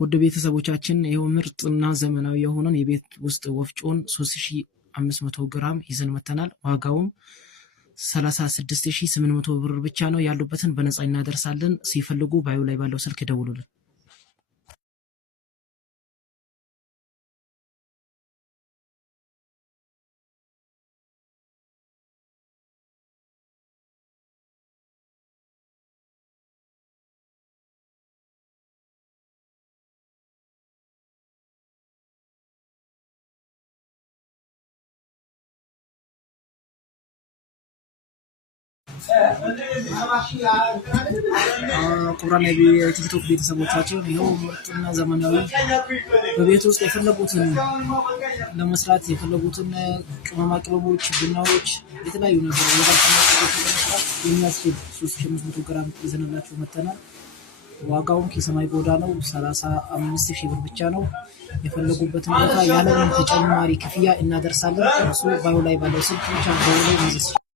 ውድ ቤተሰቦቻችን ይኸው ምርጥና ዘመናዊ የሆነን የቤት ውስጥ ወፍጮን 3500 ግራም ይዘን መተናል። ዋጋውም 36800 ብር ብቻ ነው። ያሉበትን በነፃ እናደርሳለን። ሲፈልጉ ባዩ ላይ ባለው ስልክ ደውሉልን። ክቡራን የቲክቶክ ቤተሰቦቻችን ይኸው ምርጥና ዘመናዊ በቤት ውስጥ የፈለጉትን ለመስራት የፈለጉትን ቅመማ ቅመሞች፣ ቡናዎች፣ የተለያዩ ነገሮች ለመስራት የሚያስችል 3500 ግራም ይዘንላችሁ መተናል። ዋጋውም ከሰማይ ጎዳ ነው። 35000 ብር ብቻ ነው። የፈለጉበትን ቦታ ያለምንም ተጨማሪ ክፍያ እናደርሳለን። እሱ ባዩ ላይ ባለው ስልክ ብቻ ደውለው